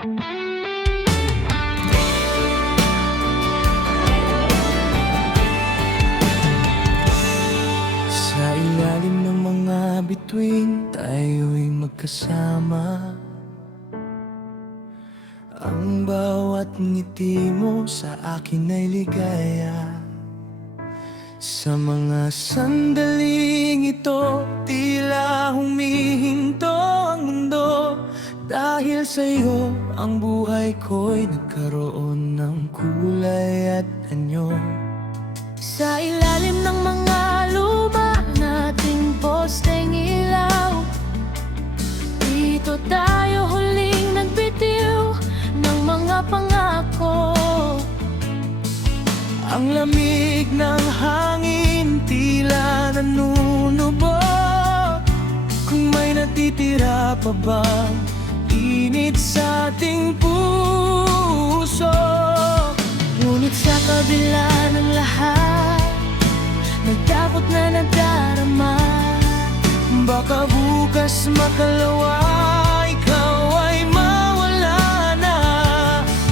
Sa ilalim ng mga bituin, tayo'y magkasama. Ang bawat ngiti mo sa akin ay ligaya. Sa mga sandaling ito, tila humihinto ang mundo. Dahil sa'yo, ang buhay ko'y nagkaroon ng kulay at anyo. Sa ilalim ng mga luma nating posteng ilaw, dito tayo huling nagbitiw ng mga pangako. Ang lamig ng hangin tila nanunubog. Kung may natitira pa bang init sa ating puso. Ngunit sa kabila ng lahat, nagtakot na nadarama. Baka bukas makalawa, ikaw ay mawala na.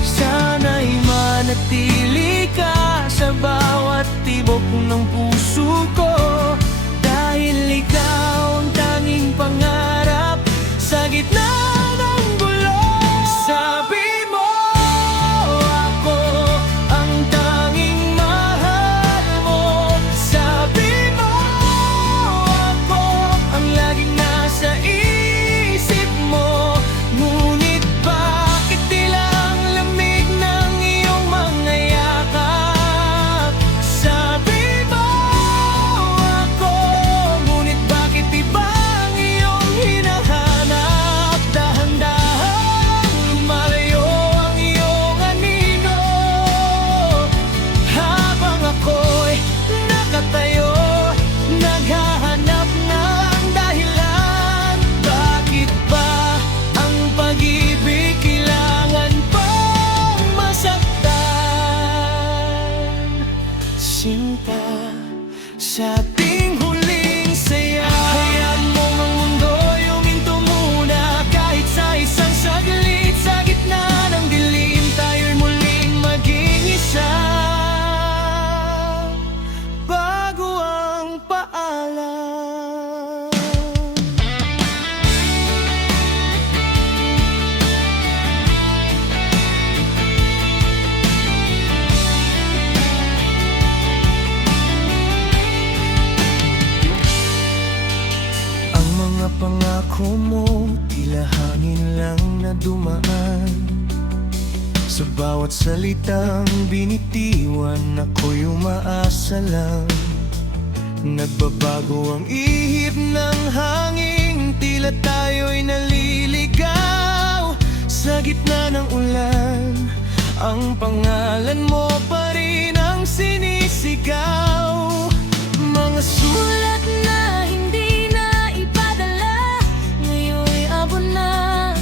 Sana'y manatili ka sa bawat tibok ng puso ko. Dahil ikaw ang tanging pangarap sa gitna ng gulo. Sabi mo ako ang tanging mahal mo. Sabi mo ako ang laging nasa isip mo. Ngunit bakit tila ang lamig ng iyong mga yakap? Sabi mo ako, ngunit bakit iba ang iyong hinahanap? Dahan-dahan lumalayo ang iyong anino, habang ako'y nakatayo, naghahanap ng dahilan. Bakit ba ang pag-ibig kailangan pang masaktan? Sinta, sa ating huling saya, hayaan mo ang mundo yuminto muna. Kahit sa isang saglit, sa gitna ng dilim, tayo'y muling maging isa. Bago ang paalam. Ang mga pangako mo, tila hangin lang na dumaan. Sa bawat salitang binitiwan, ako'y umaasa lang. Nagbabago ang ihip ng hangin, tila tayo'y naliligaw. Sa gitna ng ulan, ang pangalan mo pa rin ang sinisigaw. Mga Sulat na hindi na ipadala, ngayon'y abo na.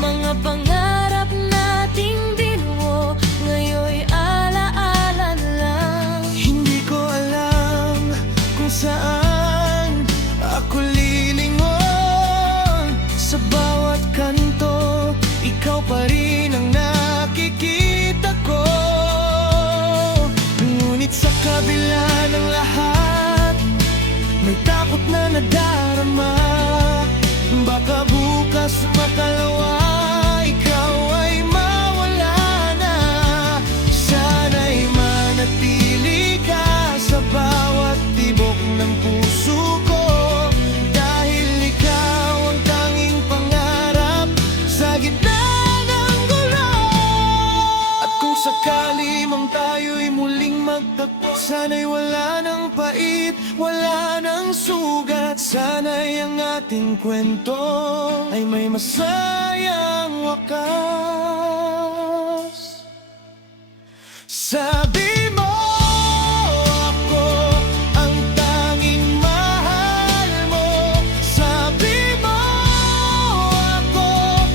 Mga pangarap nating binuo, ngayon'y alaala na lang. Hindi ko alam kung saan ako lilingon. Sa bawat kanto, ikaw pa rin ang nakikita ko. Ngunit sa kabila ng lahat, may takot na nadarama. Baka bukas makalawa, ikaw ay mawala na. Sana'y manatili ka sa bawat tibok ng puso ko. Dahil ikaw ang tanging pangarap sa gitna ng gulo. At kung sakali mang tayo'y muling magtagpo, sana'y wala ng pait, wala ng sugat. Sana'y ang ating kwento ay may masayang wakas. Sabi mo ako ang tanging mahal mo. Sabi mo ako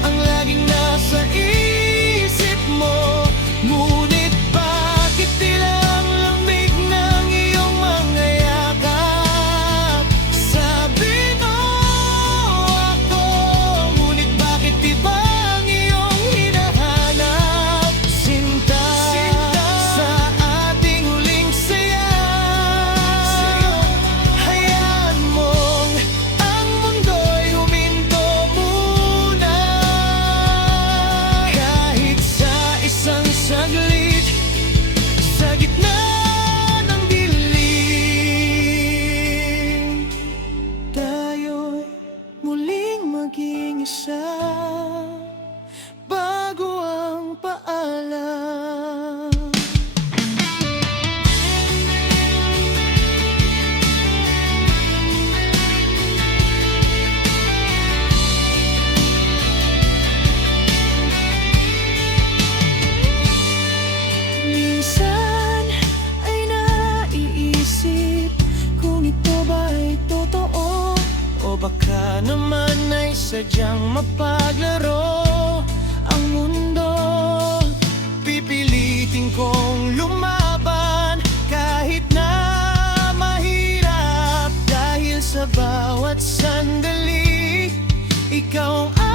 ang laging nasa isip mo. Ngunit bakit tila ang lamig ng iyong mga yakap? Sabi mo ako, ngunit bakit iba ang iyong hinahanap? isa bago ang paalam. Minsan ay naiisip kung ito ba ay totoo, o baka naman ay sadyang mapaglaro ang mundo. Pipilitin kong lumaban kahit na mahirap, dahil sa bawat sandali ikaw ang